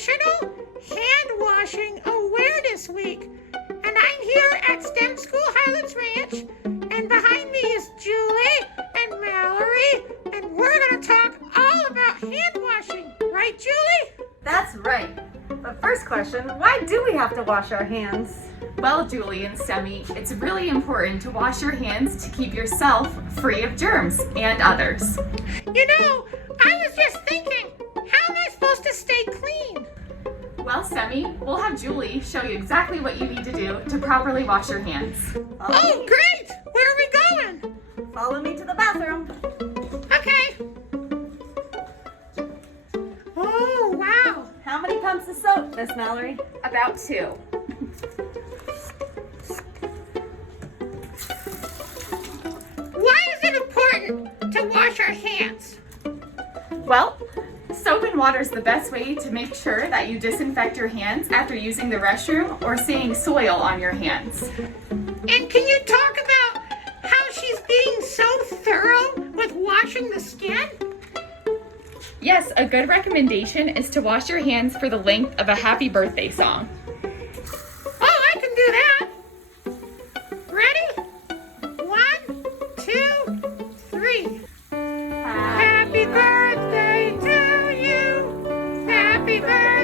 National Handwashing Awareness Week. And I'm here at STEM School Highlands Ranch, and behind me is Julie and Mallory, and we're going to talk all about hand washing. Right, Julie? That's right. But first question, why do we have to wash our hands? Well, Julie and STEMmy, it's really important to wash your hands to keep yourself free of germs and others. You know, I was just thinking, how am I supposed to stay clean? Well, STEMmy, we'll have Julie show you exactly what you need to do to properly wash your hands. Oh, great! Where are we going? Follow me to the bathroom. Okay. Oh, wow. How many pumps of soap, Miss Mallory? About 2. Why is it important to wash our hands? Well, soap and water is the best way to make sure that you disinfect your hands after using the restroom or seeing soil on your hands. And can you talk about how she's being so thorough with washing the skin? Yes, a good recommendation is to wash your hands for the length of a happy birthday song. Oh, I can do that. Ready? 1, 2, 3. Happy birthday to you. Happy birthday.